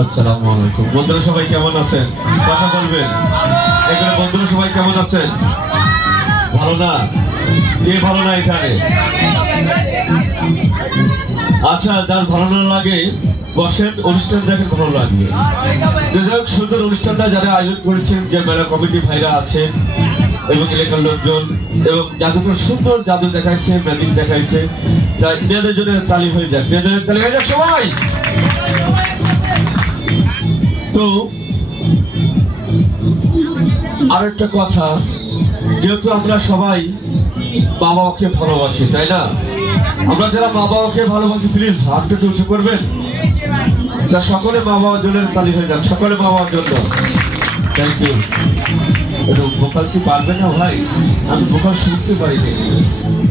আসসালামু আলাইকুম। বন্ধুরা সবাই কেমন আছেন? কথা বলবেন। এখানে বন্ধুরা সবাই কেমন আছেন? ভালো না? কে ভালো না এখানে? আচ্ছা, যার ভালো না লাগে বসেন, অনুষ্ঠান দেখেন, ভালো লাগবে। যে যাক, সুন্দর অনুষ্ঠানটা যারা আয়োজন করেছেন, যে মেলা কমিটি ভাইরা আছে এবং এলাকার লোকজন এবং জাদুঘর সুন্দর জাদু দেখাইছে, ম্যাজিক দেখাইছে, তাই মেয়েদের জন্য তালি হয়ে যাক, মেয়েদের তালি হয়ে যাক সবাই। তো আর একটা কথা, যেহেতু আমরা সবাই মা বাবাকে ভালোবাসি, তাই না? আমরা যারা মা বাবাকে ভালোবাসি, প্লিজ হাতটা উঁচু করবেন। সকলে মা বাবার জন্য তালি হয়ে যান, সকলে মা বাবার জন্য। Thank you. একটু ভোকাল কি পারবে না ভাই? আমি ভোকাল শুনতে পারিনি।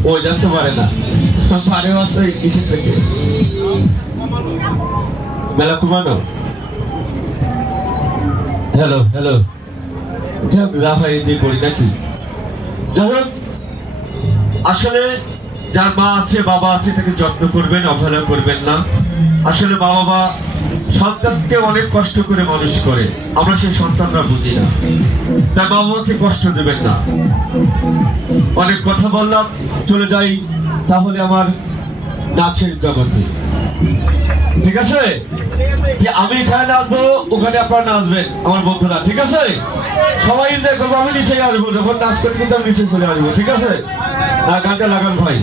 ও জানতে পারে না, পারে আসতে কিসের থেকে মেলা কুমানো। হ্যালো হ্যালো, যা ভাই দিয়ে করি নাকি? যাই হোক, আসলে যার মা আছে বাবা আছে তাকে যত্ন করবেন, অবহেলা করবেন না। আসলে মা বাবা সন্তানকে অনেক কষ্ট করে মানুষ করে, আমরা সেই সন্তানরা বুঝি না, তাই মা বাবাকে কষ্ট দেবেন না। অনেক কথা বললাম, চলে যাই তাহলে আমার নাচের জগতে। ঠিক আছে? যে আমি এখানে নাচবো, ওখানে আপনারা নাচবেন আমার বন্ধুরা, ঠিক আছে? সবাই এনজয় করবো, আমি নিচে আসবো, যখন নাচ করতে করতে আমি নিচে চলে আসবো, ঠিক আছে? গানটা লাগান ভাই।